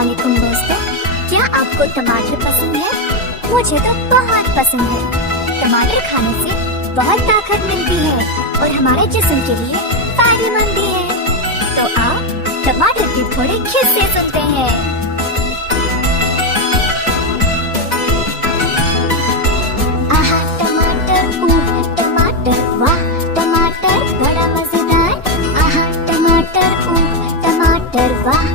अस्सलामुअलैकुम दोस्तों, क्या आपको टमाटर पसंद है? मुझे तो बहुत पसंद है। टमाटर खाने से बहुत ताकत मिलती है और हमारे जिस्म के लिए फायदेमंद भी है। तो आओ टमाटर के थोड़े किस्से सुनते हैं। आहा टमाटर, टमाटर, वाह टमाटर बड़ा मजेदार। आहा टमाटर, टमाटर, वाह